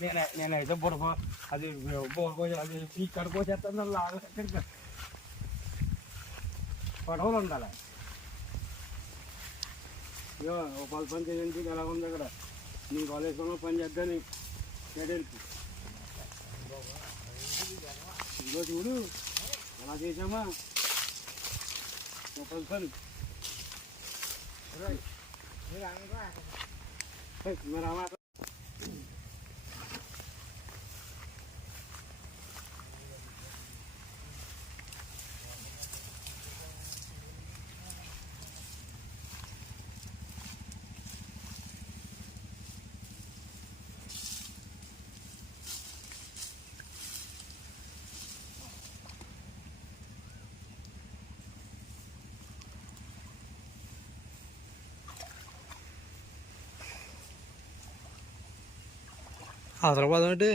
నేనైతే బుడప అది అది ఇక్కడ పోసేస్తాను లాగా పడవలు ఉండాలి. ఇగో ఒక పలు పని చేయండి ఎలా ఉంది అక్కడ నీ కాలేజీలో పని చేద్దాని చెడేరికి ఇదిగో చూడు ఎలా చేసామా ఒక పలు పని మరి అమ్మ హైదరాబాద్ అంటే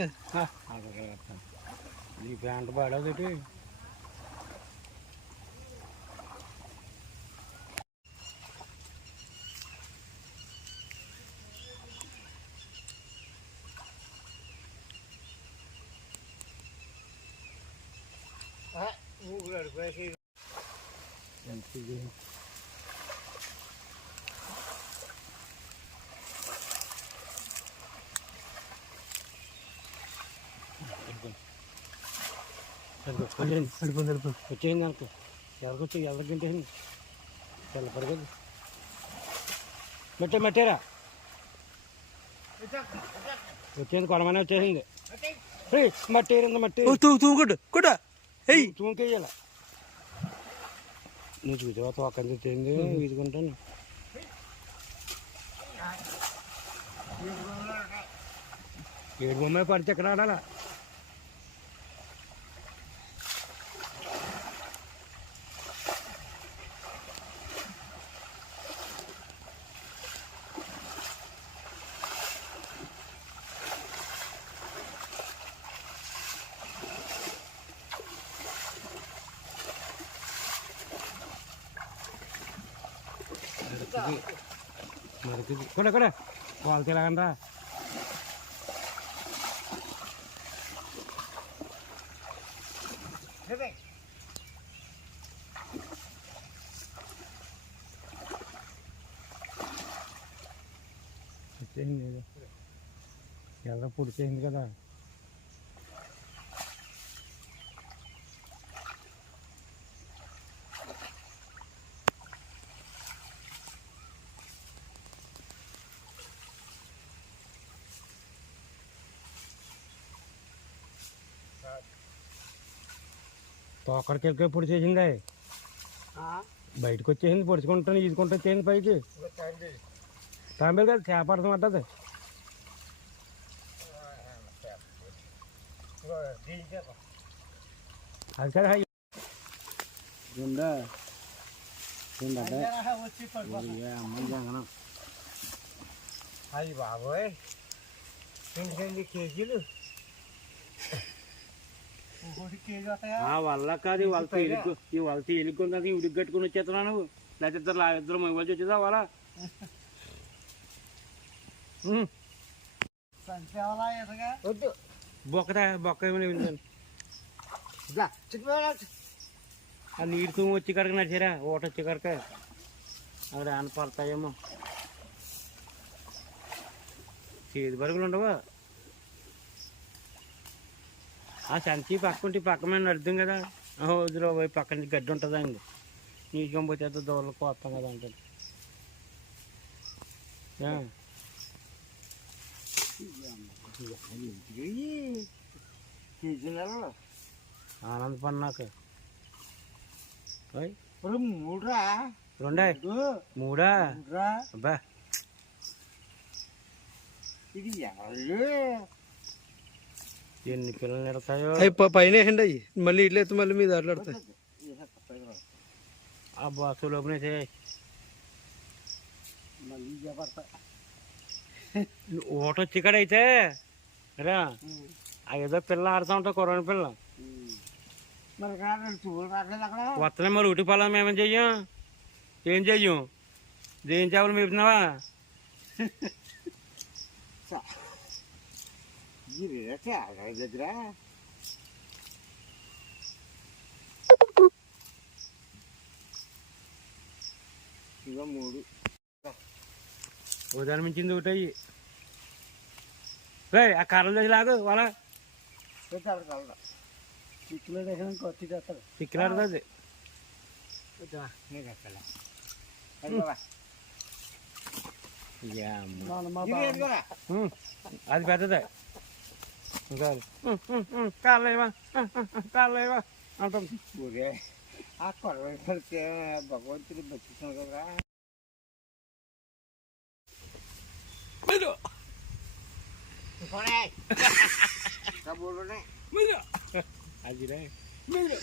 ఈ ప్యాంట్ పడేది వచ్చేసింది అనుకో ఎవరికి వచ్చి ఎవరికి తింటేసింది తెల్లపడగదు మెట్టారా వచ్చేది కొనమనే వచ్చేసింది మట్టేరింది మట్టి కూడా తూంకేయాల నువ్వు చూసావా తోకని తెచ్చింది వీదుకుంటాను ఏడు బొమ్మ పడితే ఎక్కడ ఆడాలా మరికిది కూడా కూడా వాళ్ళకి ఎలాగంరా వచ్చేసింది ఎలా పుడిచేసింది కదా తోకడికి వెళ్ళి పొడి చేసింది బయటకు వచ్చేసింది పొడుచుకుంటాను ఈదుకుంటూ వచ్చేసింది పైకి తాంబేలు కదా చేపడతాం అంటది అది కదా అయ్యి బాబోయ్ 2 కేజీలు వల్ల కాదు వాళ్ళతో ఈ వాళ్ళతో ఎలుగుకుందాక ఉడికి కట్టుకుని వచ్చేస్తున్నావు నువ్వు లేకపోతే ఇద్దరు మొబైల్ వచ్చేదా వాళ్ళ బొక్క ఏమైనా ఆ నీరు తూము వచ్చి కడక నడిచారా ఓట వచ్చి కడక అక్కడ ఆన పడతాయేమో చేతి బరుగులు ఉండవా ఆ సంచి పక్కంటే పక్క మీద నడుద్దాం కదా వదిలో పోయి పక్క నుంచి గడ్డి ఉంటుందా అండి నీటికం పోతే దూరలు కోస్తాం కదా అంటాడు ఆనంద పన్నాక మూడా అబ్బా ఎన్ని పిల్లలు ఎడతాయో పైన వేయండి అయ్యి మళ్ళీ ఇట్లా అయితే మళ్ళీ మీద ఆటలాడతాయి ఆ బాసు లోపలైతే ఓట వచ్చి ఇక్కడ అయితే రా ఏదో పిల్ల ఆడుతూ ఉంటావు కొరవని పిల్ల వస్తున్నాయి మరి ఉటి పొలం మేమేం చెయ్యం ఏం చెయ్యం దేని చేపలు మేపుతున్నావా దగ్గర ఇక 3 ఉదాహరణ మించింది ఒకటి అయ్యి రే ఆ కర్రలు చేసి లాగు వాళ్ళ చిక్కులో దగ్గర కొత్త చేస్తారు చిక్కిలాడుతుంది అది అది పెద్దదే కాలేవా కాలేవా అంటుంది ఆ కొరవ పడితే భగవంతుడు బతికిస్తాను కదా అది రే మెదడు